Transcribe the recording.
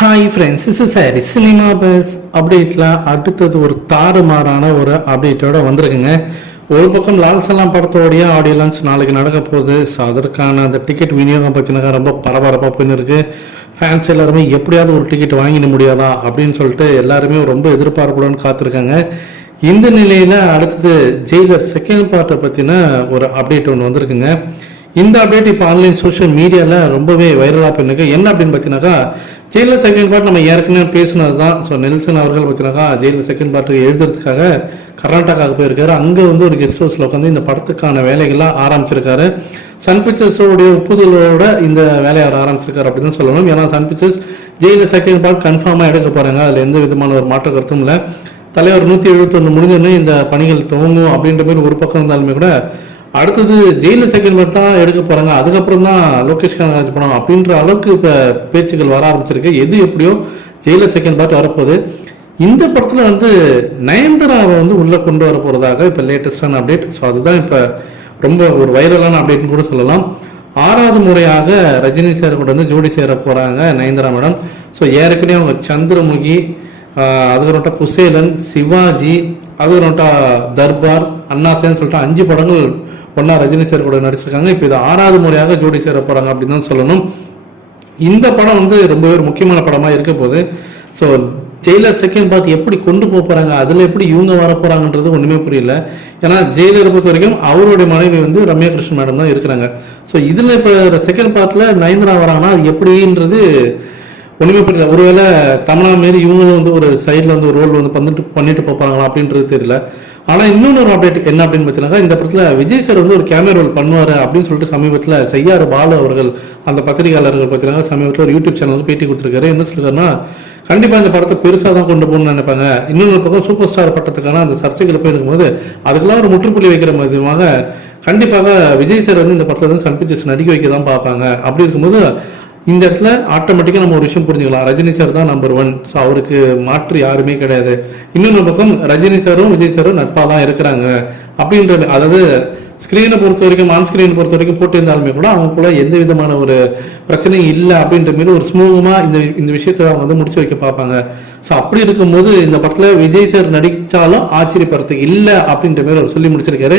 Hi friends is sorry cinema bus அப்டேட்டில் அடுத்தது ஒரு தாறுமாறான ஒரு அப்டேட்டோட வந்திருக்குங்க. ஒரு பக்கம் லால் சலாம் படத்தோடைய ஆடியோ லான்ச் நாளைக்கு நடக்க போகுது. ஸோ அதற்கான அந்த டிக்கெட் விநியோகம் பார்த்தீங்கன்னா ரொம்ப பரபரப்பாக போயின்னு இருக்குது ஃபேன்ஸ் எல்லாருமே எப்படியாவது ஒரு டிக்கெட் வாங்கிட முடியாதா அப்படின்னு சொல்லிட்டு எல்லாருமே ரொம்ப எதிர்பார்ப்புடன் காத்திருக்காங்க. இந்த நிலையில் அடுத்தது ஜெயிலர் செகண்ட் பார்ட்டை பற்றின ஒரு அப்டேட் ஒன்று வந்திருக்குங்க. இந்த அப்டேட் இப்போ ஆன்லைன் சோஷியல் மீடியாவில் ரொம்பவே வைரலாக போயிருக்கு என்ன அப்படின்னு பார்த்தீங்கன்னாக்கா ஜெயிலில் செகண்ட் பார்ட் நம்ம ஏற்கனவே பேசினது தான் ஸோ நெல்சன் அவர்கள் பார்த்தீங்கன்னாக்கா ஜெயிலில் செகண்ட் பார்ட்டு எழுதுறதுக்காக கர்நாடகாவுக்கு போயிருக்காரு. அங்கே வந்து ஒரு கெஸ்ட் ஹவுஸில் உட்காந்து இந்த படத்துக்கான வேலைகள்லாம் ஆரம்பிச்சிருக்காரு. சன் பிக்சர்ஸோடைய ஒப்புதலோட இந்த வேலையை அவர் ஆரம்பிச்சிருக்காரு அப்படின்னு சொல்லணும். ஏன்னா சன் பிக்சர்ஸ் ஜெயிலில் செகண்ட் பார்ட் கன்ஃபார்மாக எடுக்க போகிறாங்க அதில் எந்த விதமான ஒரு மாற்ற கருத்தும் இல்லை. தலைவர் நூற்றி எழுபத்தொன்று முடிஞ்சோடனே இந்த பணிகள் துவங்கும் அப்படின்ற மாதிரி ஒரு பக்கம் இருந்தாலுமே கூட அடுத்தது ஜெயிலில் செகண்ட் பார்ட் தான் எடுக்க போறாங்க. அதுக்கப்புறம் தான் லோகேஷ் கனகராஜ் படம் அப்படின்ற அளவுக்கு இப்போ பேச்சுக்கள் வர ஆரம்பிச்சிருக்கு. எது எப்படியோ ஜெயிலில் செகண்ட் பார்ட் வரப்போகுது. இந்த படத்துல வந்து நயன்தாராவை வந்து உள்ள கொண்டு வர போறதாக இப்போ லேட்டஸ்டான அப்டேட் ஸோ அதுதான் இப்போ ரொம்ப ஒரு வைரலான அப்டேட்னு கூட சொல்லலாம். ஆறாவது முறையாக ரஜினி சார் கூட வந்து ஜோடி சேர போறாங்க நயன்தாரா மேடம். ஸோ ஏற்கனவே அவங்க சந்திரமுகி ஆஹ் அதுக்கப்புறம்ட்டா குசேலன் சிவாஜி அதுக்கப்புறம்ட்டா தர்பார் அண்ணாத்தேன்னு சொல்லிட்டு அஞ்சு படங்கள் ஒன்னா ரஜினி சார் கூட நடிச்சிருக்காங்க. இப்போ இது ஆறாவது முறையாக ஜோடி சேர போறாங்க அப்படின்னு தான் சொல்லணும். இந்த படம் வந்து ரொம்பவே ஒரு முக்கியமான படமா இருக்க போகுது. ஸோ ஜெயிலர் செகண்ட் பார்ட் எப்படி கொண்டு போக போறாங்க அதுல எப்படி இவங்க வர போறாங்கன்றது ஒண்ணுமே புரியல. ஏன்னா ஜெயிலரை பொறுத்த வரைக்கும் அவருடைய மனைவி வந்து ரம்யா கிருஷ்ணன் மேடம் தான் இருக்கிறாங்க. ஸோ இதுல இப்போ செகண்ட் பார்ட்ல நயன்தரா வராங்கன்னா அது எப்படின்றது ஒன்றுமே புரியல ஒருவேளை தமிழா மாரி இவங்களும் வந்து ஒரு சைடில் வந்து ஒரு ரோல் வந்து பண்ணிட்டு பண்ணிட்டு போப்பாங்களா அப்படின்றது தெரியல. ஆனால் இன்னொன்று ஒரு அப்டேட் என்ன அப்படின்னு பார்த்தீங்கன்னா இந்த படத்தில் விஜய் சார் வந்து ஒரு கேமரா ரோல் பண்ணுவார் அப்படின்னு சொல்லிட்டு சமீபத்தில் செய்யார் பாலு அவர்கள் அந்த பத்திரிகையாளர்கள் பார்த்தீங்கன்னா சமீபத்தில் ஒரு யூடியூப் சேனலுக்கு பேட்டி கொடுத்துருக்காரு. என்ன சொல்லிருக்காருன்னா கண்டிப்பாக இந்த படத்தை பெருசாக தான் கொண்டு போகணும்னு நினைப்பாங்க. இன்னொரு பக்கம் சூப்பர் ஸ்டார் பட்டத்துக்கான அந்த சர்ச்சைகள் போயிருக்கும்போது அதுக்கெல்லாம் ஒரு முற்றுப்புள்ளி வைக்கிற விதமாக கண்டிப்பாக விஜய் சார் வந்து இந்த படத்தில் வந்து சன் பிக்சர்ஸ் நடிக்க வைக்க தான் பார்ப்பாங்க. அப்படி இருக்கும்போது இந்த இடத்துல ஆட்டோமேட்டிக்காக நம்ம ஒரு விஷயம் புரிஞ்சுக்கலாம். ரஜினி சார் தான் நம்பர் ஒன் ஸோ அவருக்கு மாற்று யாருமே கிடையாது. இன்னொன்று பக்கம் ரஜினி சாரும் விஜய் சாரும் நட்பாக தான் இருக்கிறாங்க. அப்படின்ற அதாவது ஸ்க்ரீனை பொறுத்த வரைக்கும் ஆன் ஸ்க்ரீனை பொறுத்த வரைக்கும் போட்டிருந்தாலுமே கூட அவங்களுக்குள்ள எந்த விதமான ஒரு பிரச்சனையும் இல்லை அப்படின்ற மாதிரி ஒரு ஸ்மூகமாக இந்த இந்த விஷயத்தை அவங்க வந்து முடிச்சு வைக்க பார்ப்பாங்க. ஸோ அப்படி இருக்கும்போது இந்த படத்தில் விஜய் சார் நடித்தாலும் ஆச்சரியப்படுறதுக்கு இல்லை அப்படின்ற மாதிரி அவர் சொல்லி முடிச்சிருக்காரு.